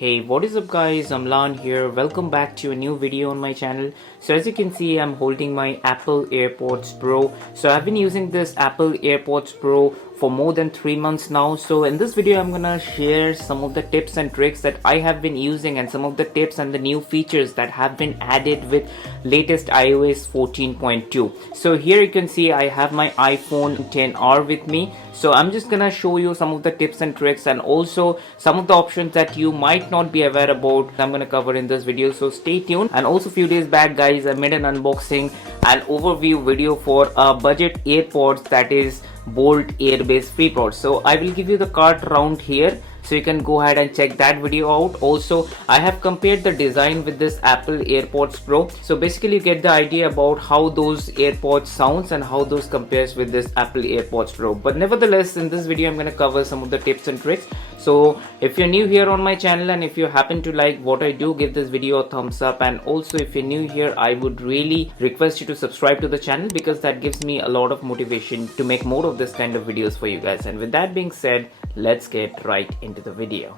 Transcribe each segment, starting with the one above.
Hey, what is up guys, I'm Lan here. Welcome back to a new video on my channel. So as you can see, I'm holding my Apple Airpods Pro. So I've been using this Apple Airpods Pro for more than 3 months now. So in this video, I'm gonna share some of the tips and tricks that I have been using and some of the tips and the new features that have been added with latest iOS 14.2. So here you can see I have my iPhone XR with me. So I'm just gonna show you some of the tips and tricks and also some of the options that you might not be aware about I'm gonna cover in this video, so stay tuned. And also a few days back guys, I made an unboxing and overview video for a budget AirPods, that is Bolt Airbase FreePods. So I will give you the card around here, so you can go ahead and check that video out. Also, I have compared the design with this Apple Airpods Pro. So basically you get the idea about how those AirPods sounds and how those compares with this Apple Airpods Pro. But nevertheless, in this video I'm going to cover some of the tips and tricks. So if you're new here on my channel and if you happen to like what I do, give this video a thumbs up. And also if you're new here, I would really request you to subscribe to the channel because that gives me a lot of motivation to make more of this kind of videos for you guys. And with that being said, let's get right into the video.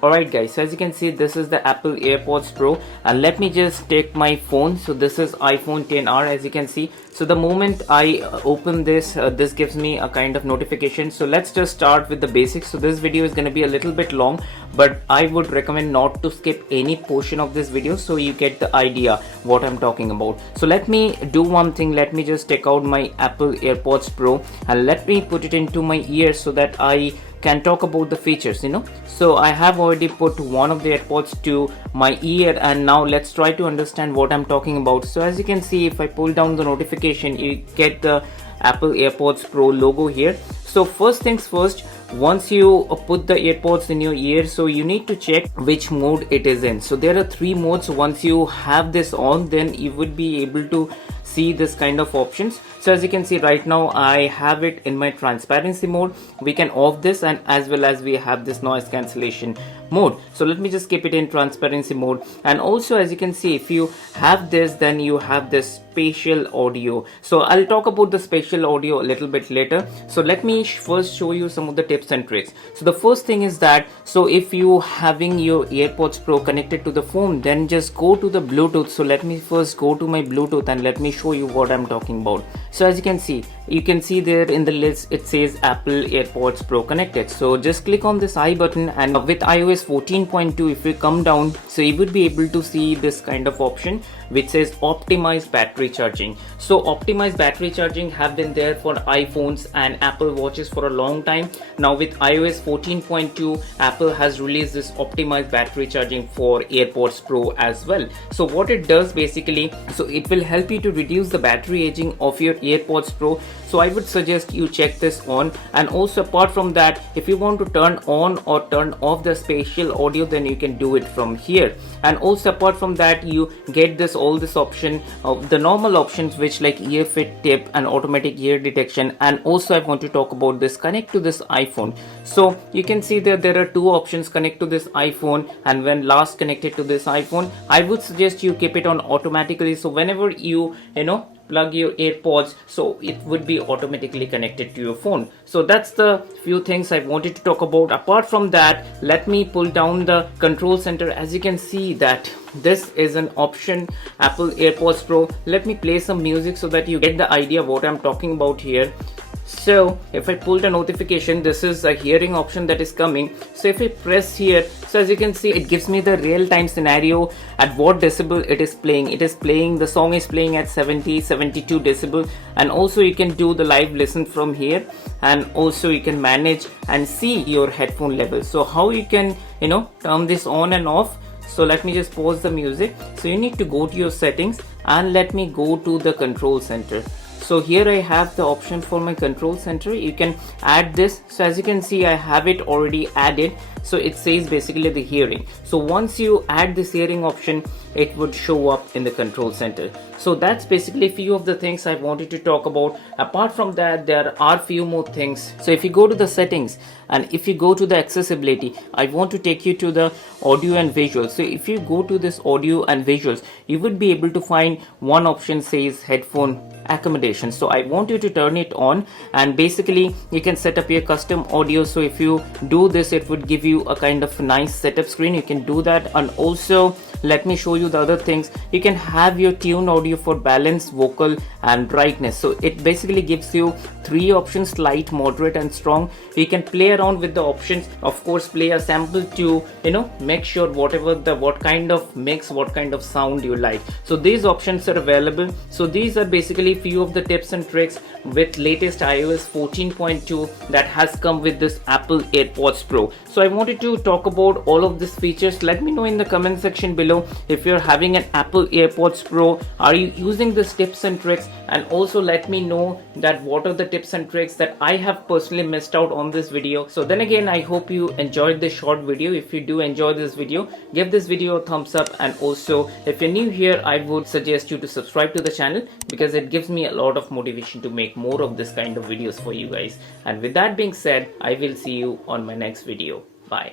Alright guys, so as you can see, this is the Apple Airpods Pro, and let me just take my phone. So this is iPhone XR, as you can see. So the moment I open this, this gives me a kind of notification. So let's just start with the basics. So this video is going to be a little bit long, but I would recommend not to skip any portion of this video so you get the idea what I'm talking about. So let me do one thing. Let me just take out my Apple Airpods Pro and let me put it into my ear so that I can talk about the features, So I have already put one of the AirPods to my ear, and now let's try to understand what I'm talking about. So as you can see, if I pull down the notification, you get the Apple Airpods Pro logo here. So first things first, once you put the AirPods in your ear, so you need to check which mode it is in. So there are 3 modes. Once you have this on, then you would be able to see this kind of options. So as you can see right now, I have it in my transparency mode. We can off this, and as well as we have this noise cancellation mode. So let me just keep it in transparency mode. And also as you can see, if you have this, then you have this spatial audio. So I'll talk about the spatial audio a little bit later. So let me first show you some of the tips and tricks. So the first thing is that, so if you having your AirPods Pro connected to the phone, then just go to the Bluetooth. So let me first go to my Bluetooth and let me show you what I'm talking about. So as you can see there in the list, it says Apple Airpods Pro connected. So just click on this I button, and with iOS 14.2, if you come down, so you would be able to see this kind of option which says optimized battery charging. So optimized battery charging have been there for iPhones and Apple Watches for a long time. Now with iOS 14.2, Apple has released this optimized battery charging for AirPods Pro as well. So what it does basically, so it will help you to reduce the battery aging of your AirPods Pro. So I would suggest you check this on. And also apart from that, if you want to turn on or turn off the spatial audio, then you can do it from here. And also apart from that, you get all this option of the normal options which like ear fit tip and automatic ear detection. And also I want to talk about this connect to this iPhone. So you can see that there are 2 options, connect to this iPhone, and when last connected to this iPhone, I would suggest you keep it on automatically. So whenever you plug your AirPods, so it would be automatically connected to your phone. So that's the few things I wanted to talk about. Apart from that, let me pull down the control center. As you can see that this is an option, Apple Airpods Pro. Let me play some music so that you get the idea what I'm talking about here. So if I pull the notification, this is a hearing option that is coming. So if I press here, so as you can see, it gives me the real-time scenario at what decibel it is playing. It is playing, the song is playing at 72 decibel. And also you can do the live listen from here, and also you can manage and see your headphone level. So how you can turn this on and off. So let me just pause the music. So you need to go to your settings and let me go to the control center. So here I have the option for my control center. You can add this. So as you can see, I have it already added. So it says basically the hearing. So once you add this hearing option, it would show up in the control center. So that's basically few of the things I wanted to talk about. Apart from that, there are few more things. So if you go to the settings and if you go to the accessibility, I want to take you to the audio and visuals. So if you go to this audio and visuals, you would be able to find one option says headphone accommodation. So I want you to turn it on, and basically you can set up your custom audio. So if you do this, it would give you a kind of nice setup screen. You can do that. And also let me show you the other things. You can have your tune audio for balance, vocal and brightness. So it basically gives you three options: light, moderate and strong. You can play around with the options, of course play a sample to make sure what kind of mix, what kind of sound you like. So these options are available. So these are basically few of the tips and tricks with latest iOS 14.2 that has come with this Apple Airpods Pro. So I wanted to talk about all of these features. Let me know in the comment section below if you're having an Apple Airpods Pro, are you using these tips and tricks, and also let me know that what are the tips and tricks that I have personally missed out on this video. So then again, I hope you enjoyed this short video. If you do enjoy this video, give this video a thumbs up, and also if you're new here, I would suggest you to subscribe to the channel because it gives me a lot of motivation to make more of this kind of videos for you guys. And with that being said, I will see you on my next video. Bye.